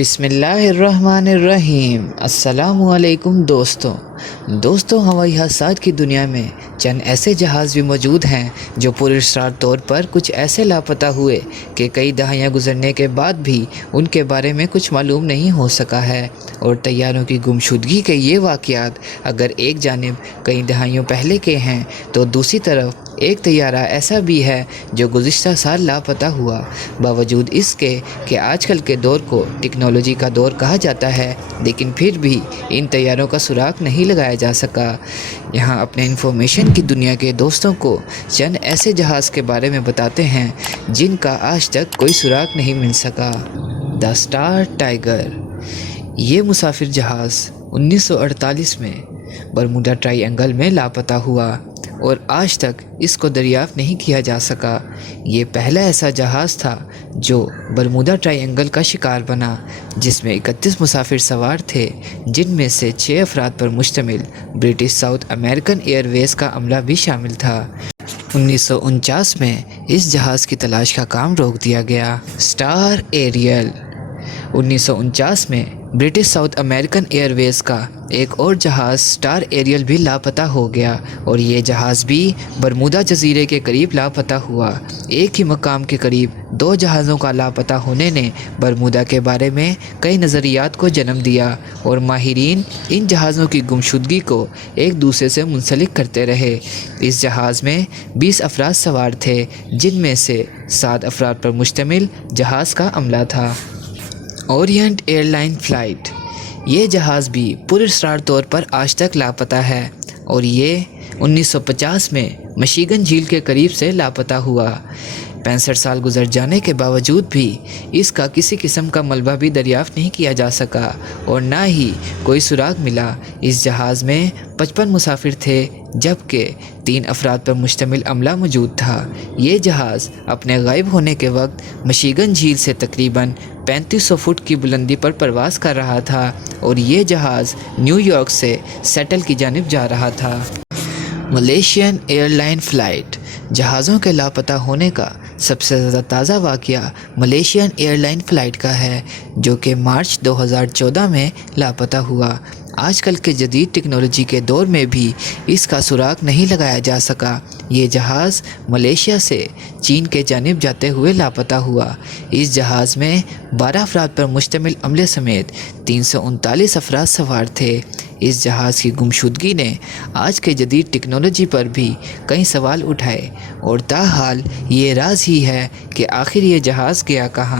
بسم اللہ الرحمن الرحیم۔ السلام علیکم دوستوں، ہوائی حادثات کی دنیا میں چند ایسے جہاز بھی موجود ہیں جو پراسرار طور پر کچھ ایسے لاپتہ ہوئے کہ کئی دہائیاں گزرنے کے بعد بھی ان کے بارے میں کچھ معلوم نہیں ہو سکا ہے۔ اور طیاروں کی گمشدگی کے یہ واقعات اگر ایک جانب کئی دہائیوں پہلے کے ہیں تو دوسری طرف ایک طیارہ ایسا بھی ہے جو گزشتہ سال لاپتہ ہوا، باوجود اس کے کہ آج کل کے دور کو ٹیکنالوجی کا دور کہا جاتا ہے، لیکن پھر بھی ان طیاروں کا سراغ نہیں لگایا جا سکا۔ یہاں اپنے انفارمیشن کی دنیا کے دوستوں کو چند ایسے جہاز کے بارے میں بتاتے ہیں جن کا آج تک کوئی سراغ نہیں مل سکا۔ دا اسٹار ٹائیگر، یہ مسافر جہاز 1948 میں برمودا ٹرائی اینگل میں لاپتہ ہوا اور آج تک اس کو دریافت نہیں کیا جا سکا۔ یہ پہلا ایسا جہاز تھا جو برمودا ٹرائی اینگل کا شکار بنا، جس میں 31 مسافر سوار تھے، جن میں سے 6 افراد پر مشتمل برٹش ساؤتھ امریکن ایئر ویز کا عملہ بھی شامل تھا۔ 1949 میں اس جہاز کی تلاش کا کام روک دیا گیا۔ اسٹار ایریل، 1949 میں برٹش ساؤتھ امریکن ایئر ویز کا ایک اور جہاز اسٹار ایریل بھی لاپتہ ہو گیا اور یہ جہاز بھی برمودا جزیرے کے قریب لاپتہ ہوا۔ ایک ہی مقام کے قریب 2 جہازوں کا لاپتہ ہونے نے برمودا کے بارے میں کئی نظریات کو جنم دیا اور ماہرین ان جہازوں کی گمشدگی کو ایک دوسرے سے منسلک کرتے رہے۔ اس جہاز میں 20 افراد سوار تھے، جن میں سے 7 افراد پر مشتمل جہاز کا عملہ تھا۔ اورینٹ ایئر لائن فلائٹ، یہ جہاز بھی پراسرار طور پر آج تک لاپتہ ہے اور یہ 1950 میں مشیگن جھیل کے قریب سے لاپتہ ہوا۔ 65 سال گزر جانے کے باوجود بھی اس کا کسی قسم کا ملبہ بھی دریافت نہیں کیا جا سکا اور نہ ہی کوئی سراغ ملا۔ اس جہاز میں 55 مسافر تھے، جبکہ 3 افراد پر مشتمل عملہ موجود تھا۔ یہ جہاز اپنے غائب ہونے کے وقت مشیگن جھیل سے تقریباً 3500 فٹ کی بلندی پر پرواز کر رہا تھا اور یہ جہاز نیو یارک سے سیٹل کی جانب جا رہا تھا۔ ملیشین ایئر لائن فلائٹ، جہازوں کے لاپتہ ہونے کا سب سے زیادہ تازہ واقعہ ملیشین ایئر لائن فلائٹ کا ہے، جو کہ مارچ 2014 میں لاپتہ ہوا۔ آج کل کے جدید ٹیکنالوجی کے دور میں بھی اس کا سراغ نہیں لگایا جا سکا۔ یہ جہاز ملیشیا سے چین کے جانب جاتے ہوئے لاپتہ ہوا۔ اس جہاز میں 12 افراد پر مشتمل عملے سمیت 339 افراد سوار تھے۔ اس جہاز کی گمشدگی نے آج کے جدید ٹیکنالوجی پر بھی کئی سوال اٹھائے اور تاحال یہ راز ہی ہے کہ آخر یہ جہاز گیا کہاں۔